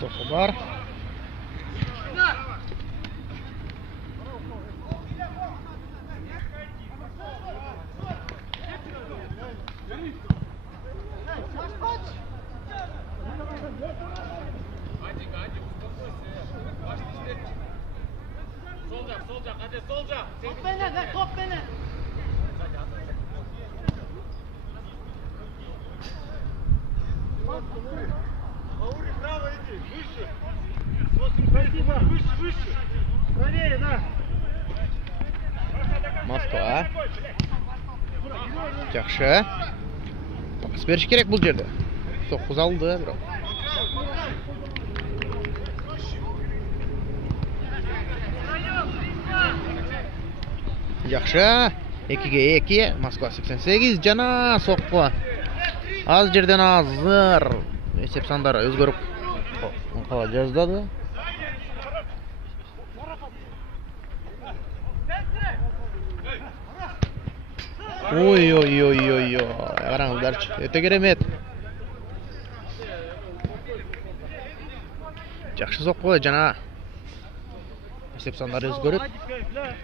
So'qi bor. Moskva. Yaxshi. Pas berish kerak bu yerda. So'qqiz oldi, biroq. Yaxshi. 2-2. Moskva 88. Jana so'qqi. Az yerdan hozir. Esep sonlari o'zgarib qoladi yozdadi. Oy. Qaranglarchi. O'tageremet. Yaxshi so'qqi jana. Esep sonlari o'zgarib.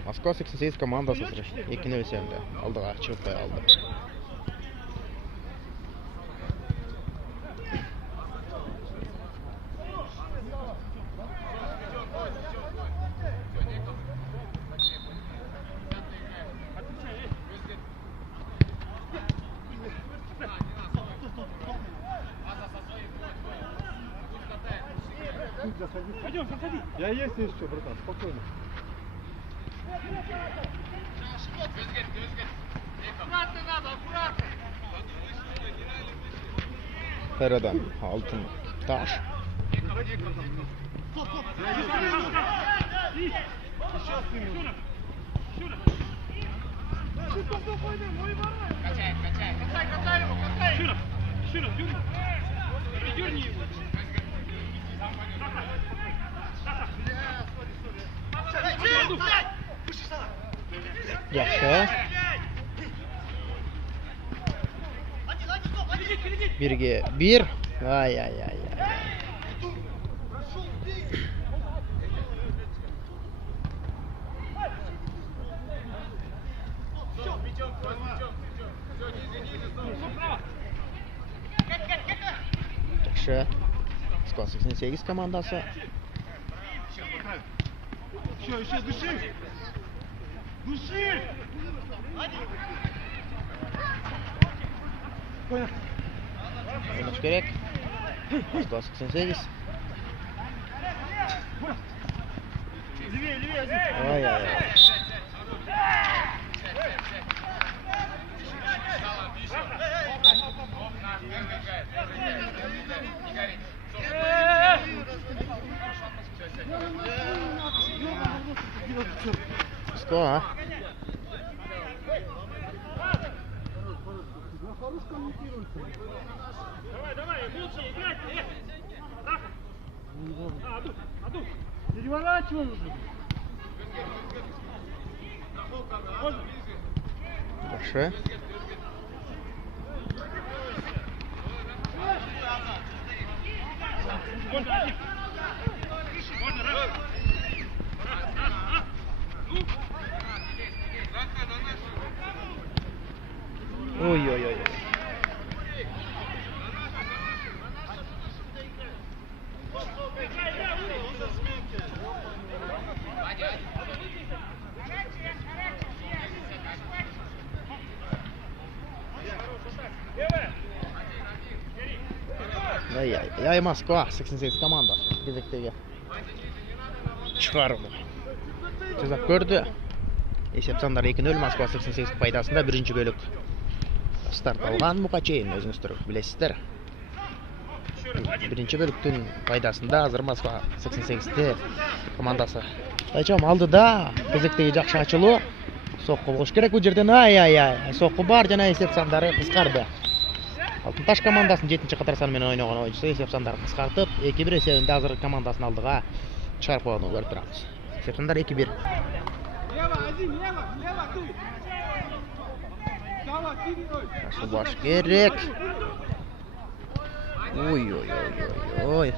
Moskva 88 komandasi 2-0 senda. Oldiga chiqib oldi. Пойдем, заходи. Я есть еще, братан, спокойно. Аккуратно надо, аккуратно. Feradan altın taş. Катай его, катай. Широ, дерни его. Yaxshi. Birga 1. Ay. Yaxshi. Skor 88 komandasi. Еще, души! Oynash kerak. Skor 88. Левее, Ay. Skor, ha? Давай, лучше играть. Аду. Переворачивай уже. Yaxshi. Oy. Ay, Moskva 88 komanda. Bezekdagi. Chiqardi. Chizib ko'rdi. Esep sonlari 2-0 Moskva 88 foydasida birinchi bo'lik. Start olgan Muqacheyn o'zingiz turib bilasizlar. Birinchi bo'likning foydasida hozir Moskva 88 da komandasi. Aycham oldida bezekdagi yaxshi ochilib, so'qqi bo'lish kerak bu yerdan. Ay. So'qqi bor, jana esep sonlari qisqardi. Altın taş komandasının 7-ci qatar sanымен oynagan oyuncusu esep sonlari qisqartib 2-1 esebinde hozir komandasini oldiga chiqarib qo'yganini ko'rib turamiz. Esep sonlari 2-1. Лево, один, лево, ты. Давай, ты. Yaxshi bosh kerak. Oy.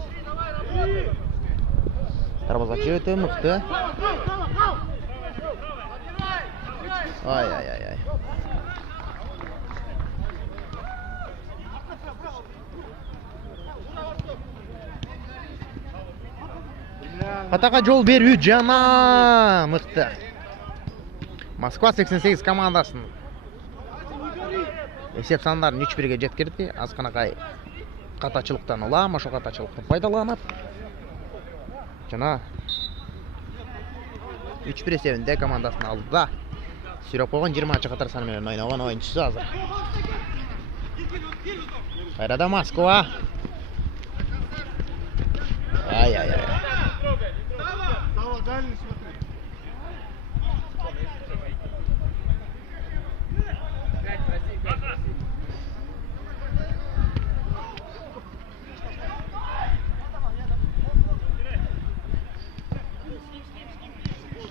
Darvozachi o'ta mıқты. Ay. Хатаға жол берүү жана мыкты. Москва 88 командасын. Есеп сандарын 3-1-ге жеткирди. Азканакай катачылыктан улам, ошо катачылыкты пайдаланып. Жана 3-1 эсебинде командасын алдыда. Сүйрөп койгон 20 катар саны менен ойногон оюнчусу азыр. Кайрада Москва. Ай. Дальний смотри.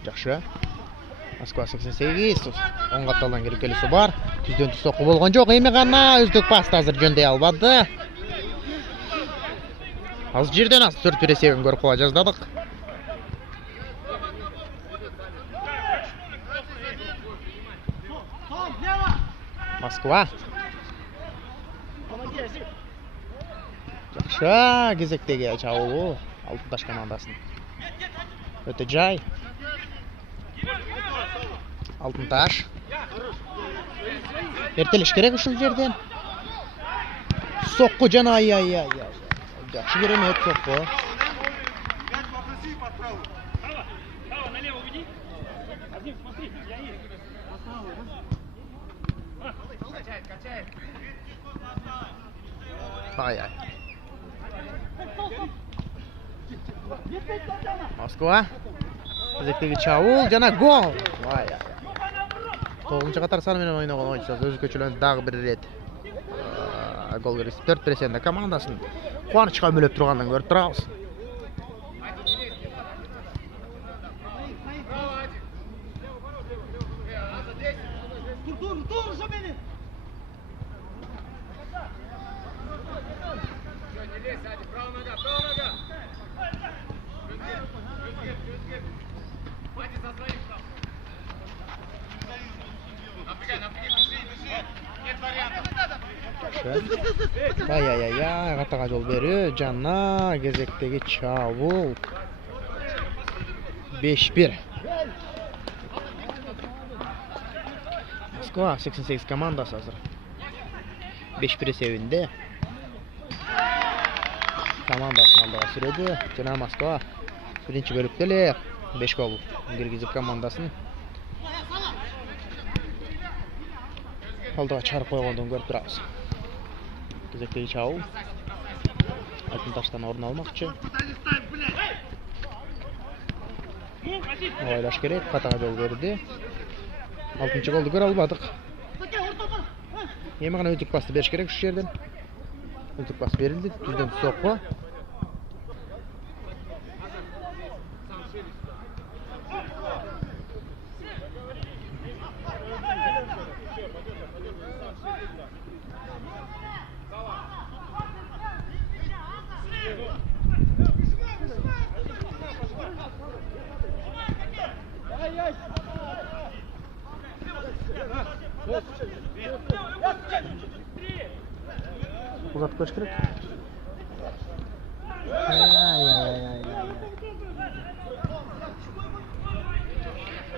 Жакшы. Москва 88, 10 катталган керекелүүсү бар. Түздөн түз сокку болгон жок, эми гана үздүк пасты азыр жөндөй албады. Az жерден аз 4-1 эсебин көрүп кала жаздадык. Москва. Жакшы, кезектеги чабуулу Алтын Таш командасын. Өтө жай. Алтын Таш. Эртелиш керек ушул жерден. Сокку жана ай. Жакшы керемет сокку. Право, налево уйди. Один, смотри, я есть. Качает. Ай. Москва. Кезектеги чабуул жана гол. Ай. 9-катар саны менен ойногон оюнчу өзгөчөлөнүп дагы бир ирет гол киргизип 4-1 эсебинде командасын кубанычка өмөлөп турганын көрүп турабыз. Тур, уже бери. Право нога. Хватит со своим. Нет вариантов. Ай, катага жол берүү жана кезектеги чабуул 5-1. Москва 88 командасы азыр 5-1 эсебинде командасын алдыга сүрөдү. Жана Москва биринчи бөлүктө эле 5 гол киргизип командасын алдыга чыгарып койгондун көрүп турабыз. Кезектеги чабуул Алтын Таштан орун алмакчы. Ойлаш керек, катага жол берди. 6-чы голду көрө албадык. Эми гана үздүк пасты бериш керек ушул жерден. Үздүк пас берилди, түздөн түз сокку. Uzatып koş керек.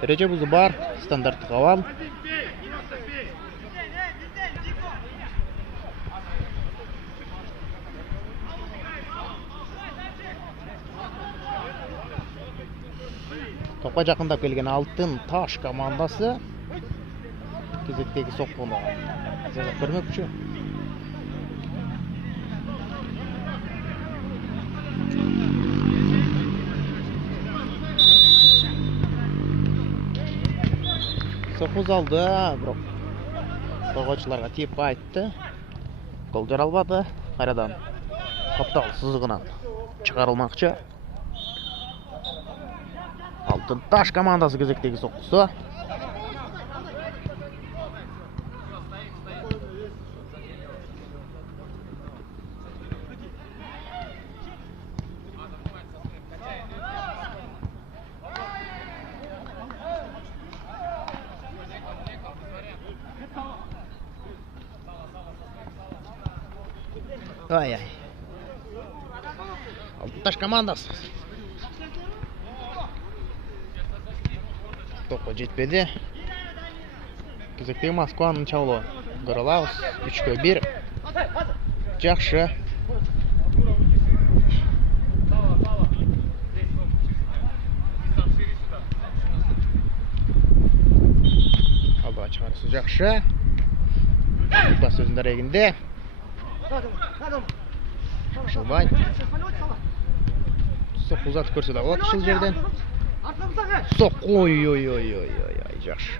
Эреже бузу бар, стандарттык абал. Топқа жақындап келген Алтын Таш командасы кезектеги соккуну жазып көрмөкчү. Сокуз алды, бирок коргоочуларга тийип кайтты. Гол жаралбады. Кайрадан каптал сызыгынан чыгарылмакчы. Алтын Таш командасы кезектеги соккусу. Ай. Алтын командасы. Топқа жетпеді. Кезектегі Москваның чаулы. Горолаус 3-1. Жақшы. Алға шығарысы жақшы. Бас өзінің дәрегінде. Шылбай. Соқ ұзат көрседі алады шыл жерден. Соқ, ой, жақшы.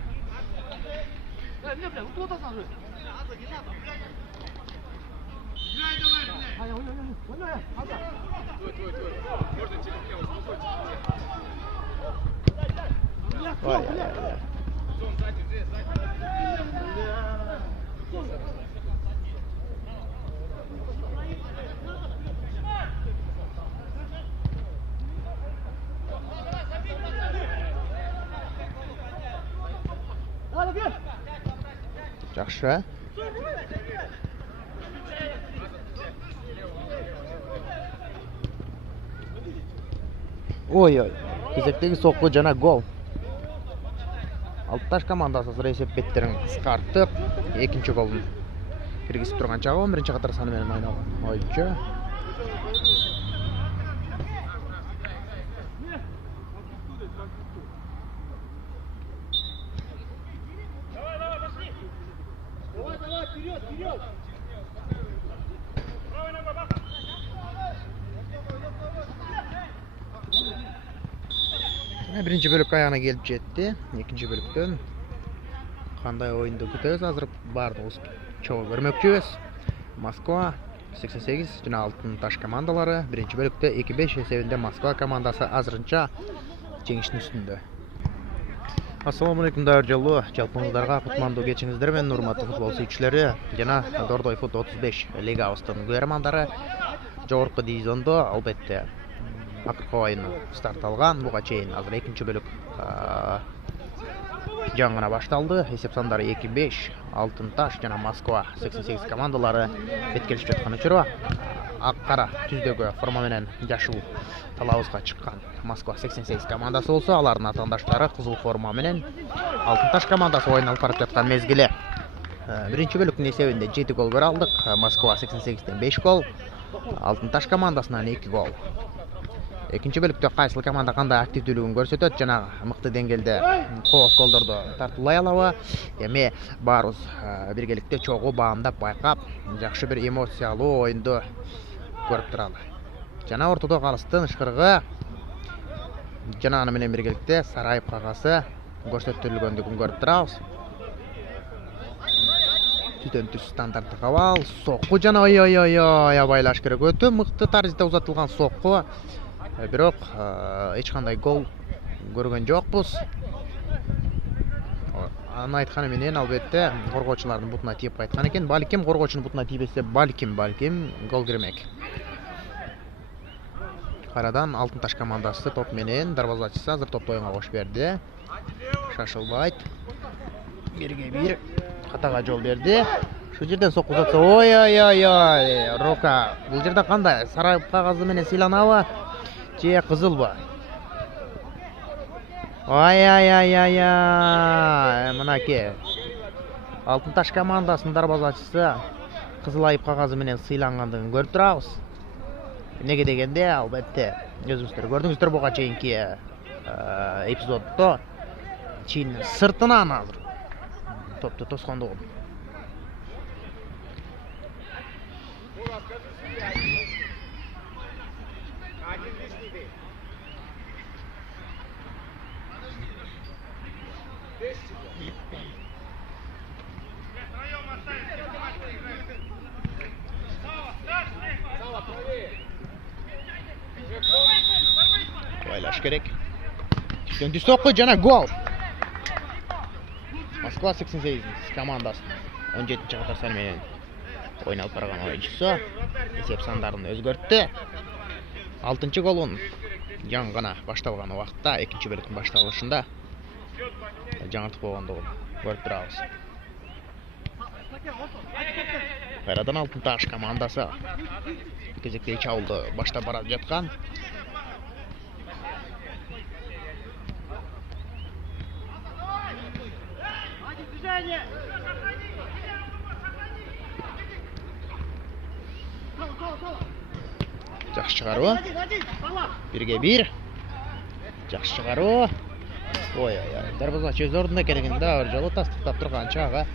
Жақшы. Ой, кезектегі соққы жана гол. Алтын командасы сыра есеп беттерін қысқартып, екінші голын кіргізіп тұрған чағы 11-ші қатар санымен айналған ойыншы. Birinci bölük ayağına gelip jetti. İkinci bölüktön qanday oyundu күтөбүз. Азыр бардыгыбыз чогуу көрмөкчүбүз. Москва 88 жана Алтын Таш командалары биринчи бөлүктө 2-5 эсебинде Москва командасы азырынча жеңиштин үстүндө. Ассаламу алейкум дайыр жолу. Жалпыңыздарга кутмандуу кечиңиздер менен урматтуу футбол сүйүүчүлөрү жана Дордой Фут 35 Лига Астын көрөрмандары. Жогорку дивизиондо албетте акыркы ойыны старт алган. Буга чейин азыр экинчи бөлүк жаңгына башталды. Эсеп сандары 2-5 Алтын Таш жана Москва 88 командалары беткелишип жаткан учурда ак кара түздөгү форма менен жашыл талабызга чыккан Москва 88 командасы болсо, алардын атаандаштары кызыл форма менен Алтын Таш командасы ойун алып барып жаткан мезгили. Биринчи бөлүктүн эсебинде 7 гол көрө алдык. Москва 88ден 5 гол, Алтын Таш командасынан 2 гол. Экинчи бөлүктө кайсыл команда кандай активдүүлүгүн көрсөтөт жана мыкты деңгээлде кооз голдорду тартуулай алабы? Эми баарыбыз биргеликте чогуу баамдап байкап, жакшы бир эмоциялуу оюнду көрүп туралы. Жана ортодо калыстын ышкырыгы жана аны менен биргеликте Сарайып кагасы көрсөтүлгөндүгүн көрүп турабыз. Түтөн түз стандарттык абал, сокку жана ой абайлаш керек. Өтө мыкты тарзда узатылган сокку. Бирок эч кандай гол көргөн жокпуз. Аны айтканы менен албетте коргоочулардын бутуна тийип кайткан экен. Балким коргоочунун бутуна тийбесе, балким гол кирмек. Карадан Алтын Таш командасы топ менен дарбазачысы азыр топто оюнга кош берди. Шашылбайт. Бирге бир катага жол берди. Шу жерден сокку узатса, ой, рука. Бул жерде кандай? Сарайып кагазы менен сыйланабы? Че кызылбы? Мынаке. Алтын Таш командасынын дарбазачысы кызыл айып кагазы менен сыйлангандыгын көрүп турабыз. Неге дегенде, албетте, өзүңүздөр көрдүңүздөр буга чейинки эпизоддо чейин сыртынан азыр топту тоскондугун. Ойлаш керек. Түтөн сокку жана гол. Москва 88 командасы 17-чи катар саны менен ойун алып барган оюнчусу эсеп сандарын өзгөрттү. 6-чы голун жаңгына башталган убакта, экинчи бөлүктүн башталышында жаңыртып болгондугун көрүп турабыз. Qayradan Алтынташ командасы кезекте чабылды баштап бара жаткан. Жақсы шығару. 1-1. Жақсы шығару. Ой, дарбазач өз орнында керегенде бір жолы тастықтап тұрған чағы.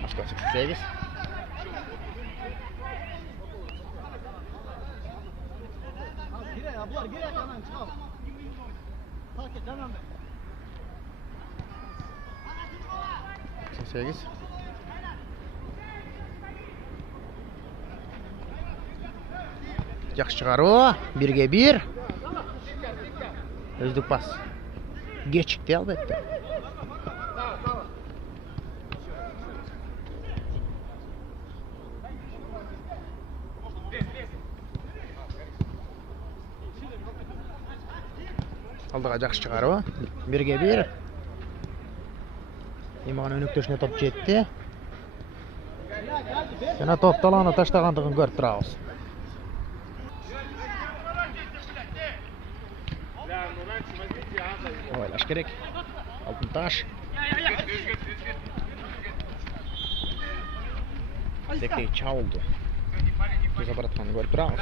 Москва 88. Жақсы шығару. 1-1. Өздік пас. Кечікті албетті. Алдыға жақсы шығару. 1-1. Имаған өніктешіне топ жетті. Жана топ таланы таштағандығын көріп тұрауыз. Ойлаш керек. Алтынташ. Секей чабылды. Көз апаратқанын көріп тұрауыз.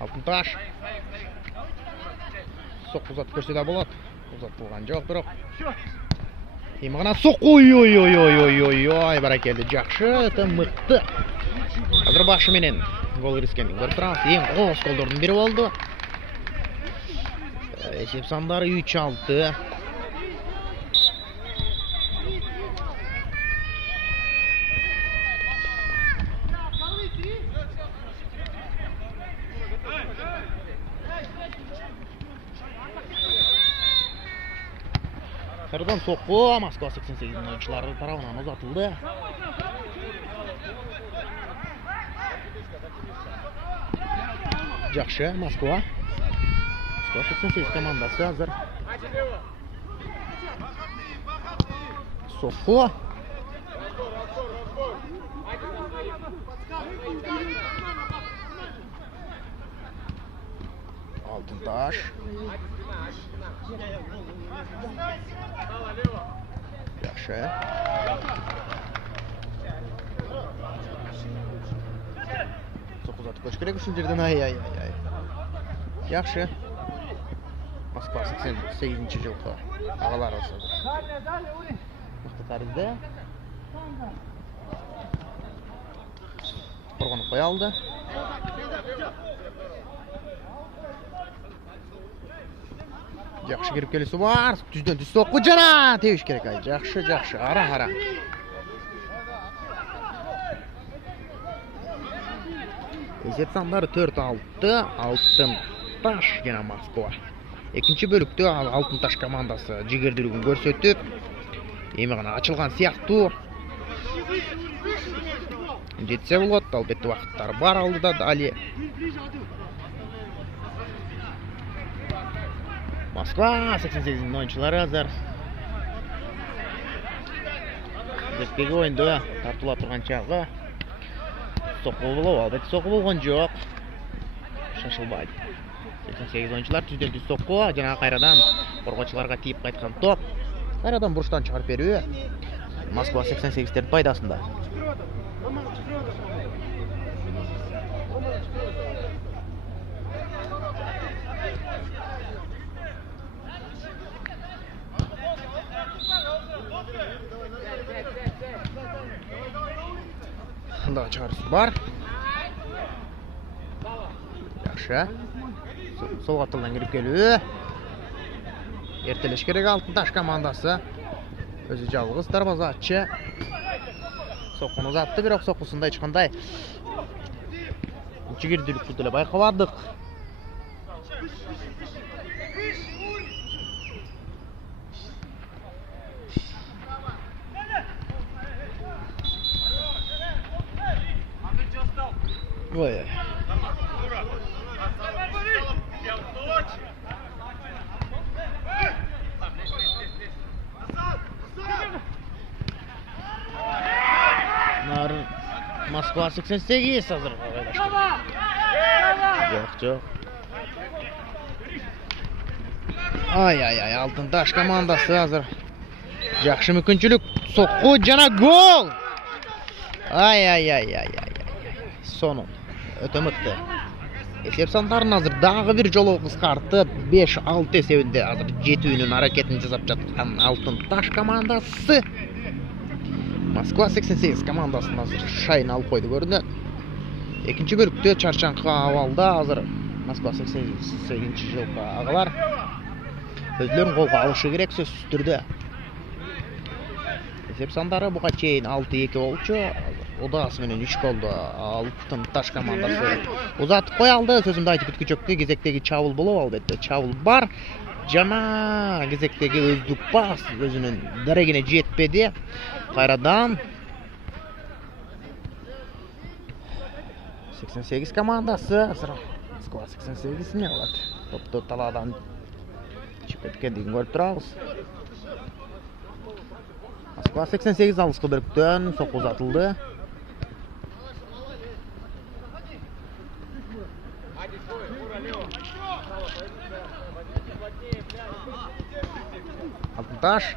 Алтынташ. Соқ ұзат көрседе болады. Ұзат болған жоқ бірақ. Имағына соқ. Ой, баракелді. Жақшы, мықты. Қазір башы менен гол кіріскенін көріп тұрауыз. Ең қоғыз голдардың бірі болды. Есеп сандары 3-6. Қырдан соққы Москва 88 ойыншылары тарауынан ұзатылды. Жақшы, Москва 88 командасы азыр. Соққы. Алтынташ. Жақшы. Соқ ұзатып көш керек үшін жерден ай. Жақшы. Москва 88-ші жылғы ағалар осы. Мықты тәрізді. Қорғанып қой алды. Жақшы керіп келесі бар. Түзден түз соққы жана. Тевіш керек ай. Жақшы. Ара. Есеп сандары 4-6. Алтынташ жана Москва. Екінші бөлікті Алтынташ командасы жігерділігін көрсетіп, еміғана ашылған сияқты. Жетсе болады, албетті уақыттар бар алдыда дали. Москва 88 ойыншылары азар. Зерттегі ойынды тартыла тұрған чағы. Соққы болу, албетті соққы болған жоқ. Шашылбайды. 88 ойыншылар түзден түз соққы, жаңа қайрадан қорғаушыларға тиіп қайтқан топ. Қайрадан бұрыштан шығарып беруі. Москва 88-тердің пайдасында. Алдағы шығарысы бар. Жақшы. Солға тылдан кіріп келуі. Ертелеш керек Алтынташ командасы. Өзі жалғыз дарбазачы. Соққын ұзатты, бірақ соққысында ешқандай жігерділік күтілі байқавадық. Ой. Moskva 88 hazır. Yok. Ay, Altıntaş komandası hazır. Yaxşı mümkünçülük. Soqqu jana gol. Ay. Sonun. Öte mıktı. Esep sanlarını hazır dağı bir jolu kıskartıp 5-6 esebinde hazır Jetü'nün hareketini jasap жатқан Altıntaş komandası. Moskva 88 komandasının hazır şayını alıp koydu görünüyor. Ekinci bölükte çarşanqa avalda hazır Moskva 88 жылғы ağalar özlerin kolga alışı gerek söz türdü. Esep sandары buga çeyin 6-2 olçu. Odası menen 3 goldu Altıntaş komandası. Uzatıp koy aldı. Sözümde aytıp bitküçöktü. Gezekteki çavul bulup albette. Çavul var. Jana gezekteki özdük bas. Özünün deregine jetpedi. Kayradan 88 komandası. Moskva 88 ne oladı? Toptu taladan çıkıp etkendiğini görüp turabız. Moskva 88 alışkı bölükten soku uzatıldı. Altıntaş.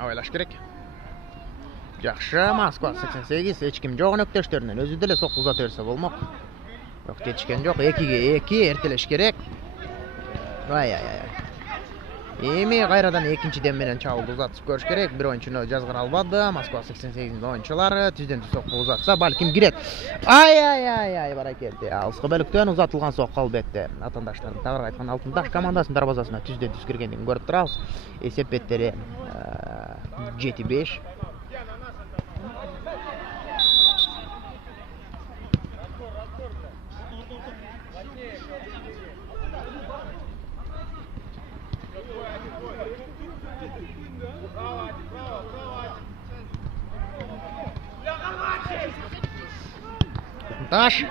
Avaylaş gerek. Yaxşı Moskva 88 hiç kim жоқ nökteşlerinden özü dile soku uzatırsa bolmak. Yok geçken yok 2'ye 2 erteleş gerek. Ay. Emi kayradan ikinci menen çağıldı uzatıp görüş gerek. Bir oyunçunu жазgır albadı. Moskva 88'in oyunçulары tüzdен soqqa uzatsa balkim giret. Ay barakeldi. Alысqы bölükten uzatılgan soqqa albette. Atandaşların tağır aytқан Altıntaş komandasının darvazasına tüzdен түз kirgендигин көрүp турабыз. Esep bettери 7-5. Taş.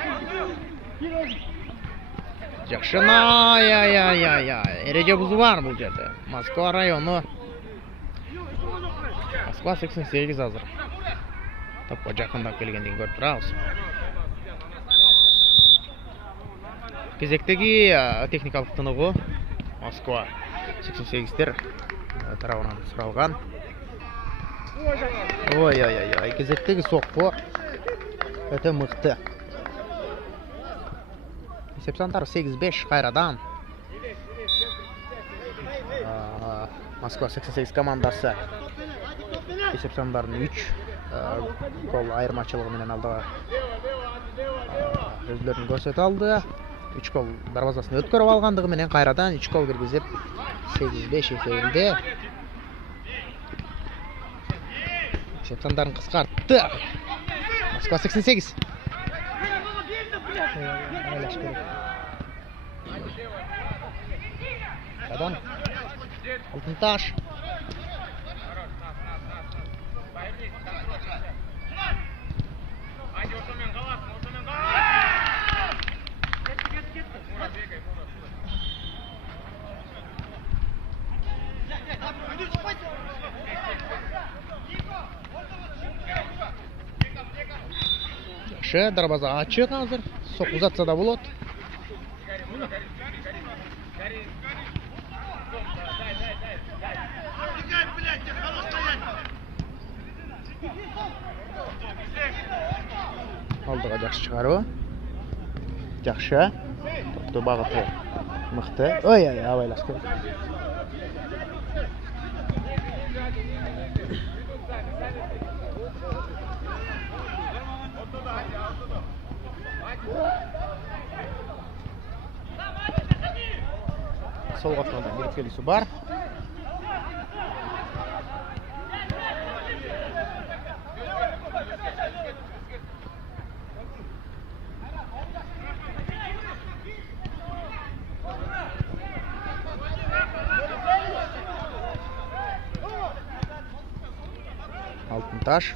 Жақшына, ay. Erece buzu var bu жерде. Moskva rayonu. Moskva 88 hazır. Topқа жақындап келгендігін көріп тұрабыз. Кезектегі техникалық тынығы Moskva 88'тер тарабынан сұралған. Ой. Кезектегі соққы öte mıhtı. Esep sandары 8-5 kayradan. Moskva 88 komandası esep sandarının 3 gol ayırmaçılığı menen aldığı özlerini görsötü aldı. 3 gol darvazasını ötkörüp algandığı menen kayradan 3 gol kirgizip 8-5 esebinde. Esep sandарын kıskarttı. Moskva 88. Kadan Altıntaş. Darvaza açık hazır. Sok uzatsa da bulut. Aldığa жақсы шығару. Жақсы. Toptu бағыты мықты. Ой, авайлаш керек. Sol qatlardan bir kelisi var. Altıntaş.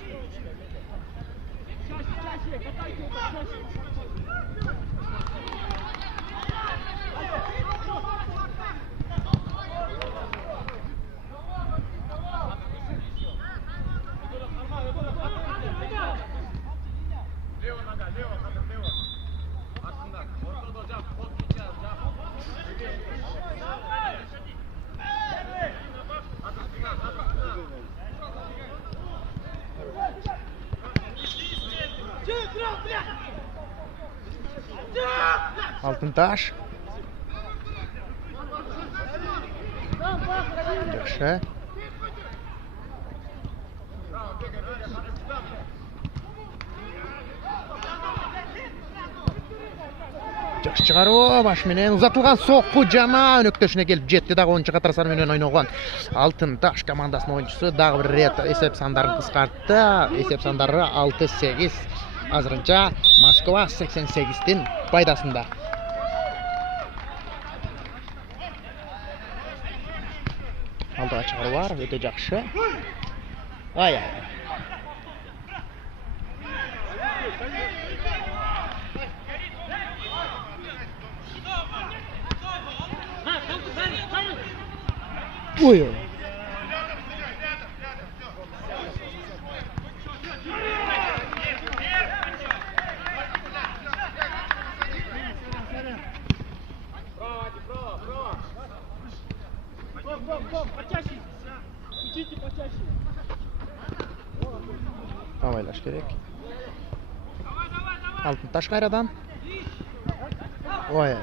Алтынташ. Жақсы. Жақсы шығару, башменен ұзатылған соққы жана өнөктөшүнө келип жетти дагы 10 катар менен ойногон Алтынташ командасынын ойынчусу дагы бир рет эсеп сандарын кыскартты. Эсеп сандары 6-8. Азырынча Москва 88-тин пайдасында. Алдыга чыгаруу бар, өтө жакшы. Ай. Ой. Авайлаш керек. Алтынташ кайрадан. Ой.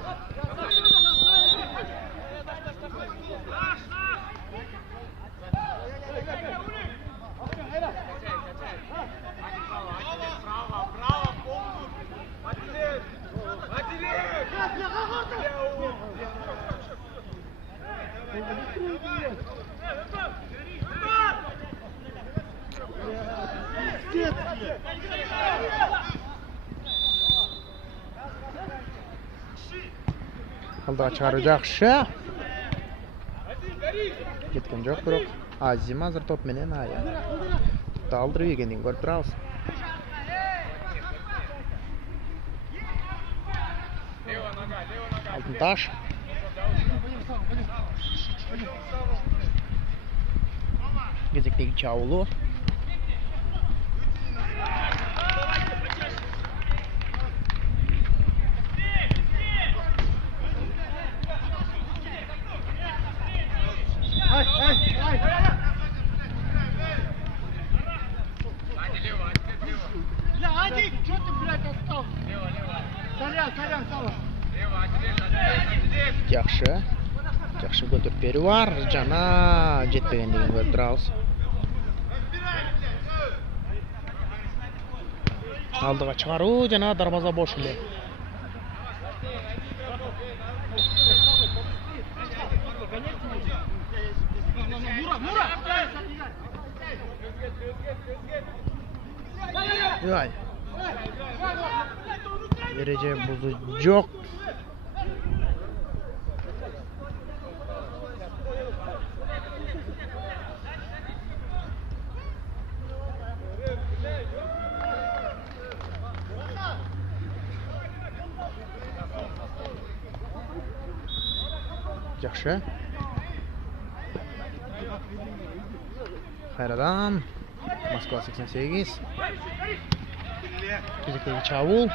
Алдыга чыгаруу жакшы. Кеткен жок бирок. Азим азыр топ менен алдырып экендигин көрүп турабыз. Алтынташ. Кезектеги чабуулу. Жакшы көтөрүп берүү бар, жана жетпегендигин көрүп турабыз. Алдыга чыгаруу жана дарбаза бош эле. Ай. Ереже бузуу жок. Жақшы. Кайрадан Москва 88. Кезектеги чабуул.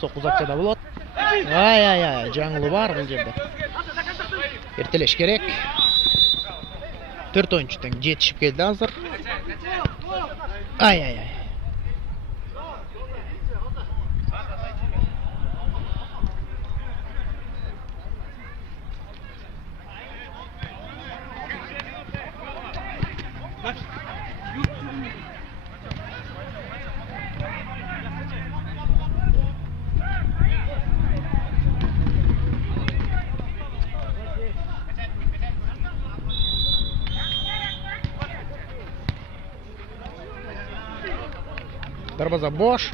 Сокку запчада болот. Ай, жаңылуу бар бул жерде. Эртелеш керек. 4 oyuncu тең жетишип келди азыр. Ай. Дарбаза бош.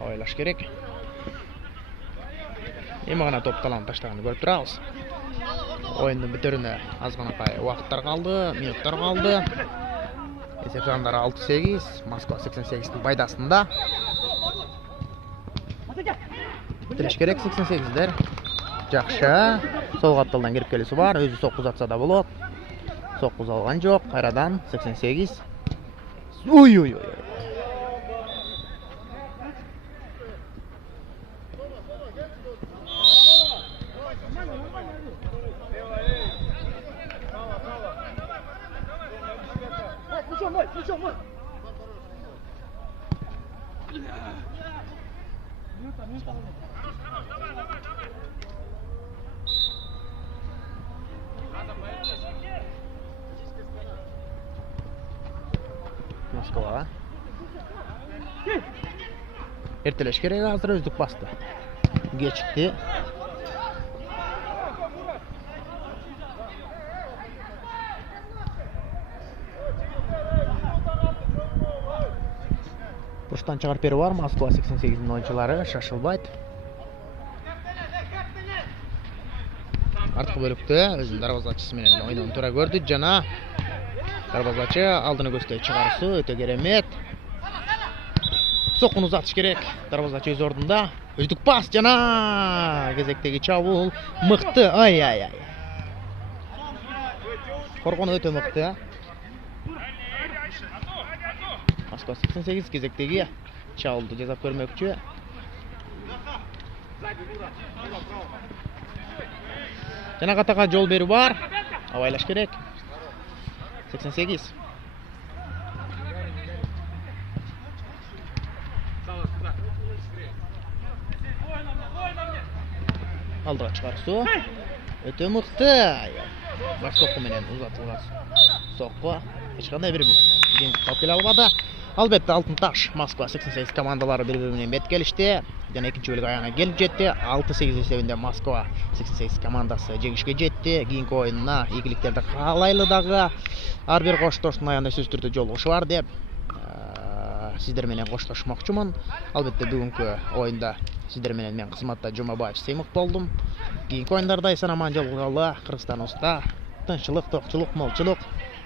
Ойлаш керек. Эми гана топ таланып таштаганды көрүп турабыз. Оюндун бүтөрүнө аз ганакай убакыттар калды, минуттар калды. Эсеп сандары 6-8, Москва 88-тин пайдасында. Бүтүрүш керек 88-дер. Жакшы. Сол капталдан кирип келүүсү бар, өзү сокку затса да болот. Сокку алган жок, кайрадан 88. Ой. Moskva. Erteleş kerak, hozir o'zlik bosdi. Kechikdi. Burçdan chiqarib berib var Moskva 88 o'yinchilari shoshilmaydi. Artıq bölükdə özünün darvozachisi bilan o'yinni to'ra ko'rdi. Jana darvozachi oldini ko'zday chiqarisi o'ta kerak. So'qini uzatish kerak. Darvozachi o'z o'rnida. O'zlik pas Jana. Gezekdagi chavul miqti. Ay. Qo'rg'on o'ta miqti. Moskva 88 gezekdagi chavulni jazob ko'rmoqchi. Jana qataqa yo'l berib var. Avaylash kerak. 88. Aldıra chiqarsa, o'ta miqti. Bosh so'qqi bilan uzatilgan so'qqi hech qanday bir top kela olmadi. Albatta Altın Taş Moskva 88 komandalari bir-biriga bet kelishdi. Yana ikkinchi o'yinga ayana kelib jetdi. 6-8 hisobida Moskva 88 komandasi jengishga jetdi. Keyingi o'yinda igiliklarda qalaylidagi har bir qo'shtoshning ayanda so'z turdi yo'lg'ishi var deb sizlar bilan qo'shtoshmoqchiman. Albatta bugungi o'yinda sizlar bilan men xizmatda Jumabayev Seymoq bo'ldim. Keyingi o'yinlarda esa aman yo'lg'ala Qirg'iziston ustida tinchlik, to'qchilik, molchilik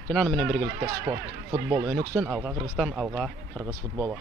Canan bilan birgalikda sport, futbol o'ynaksin. Alga Qirg'iziston, alga Qirg'iz futboli.